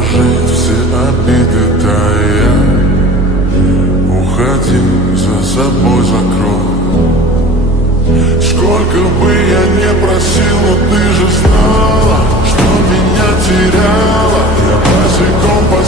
прожить все обиды тая. Уходи, за собой закрой. Сколько бы я не просил, но ты же знала, что меня теряла. Я босиком по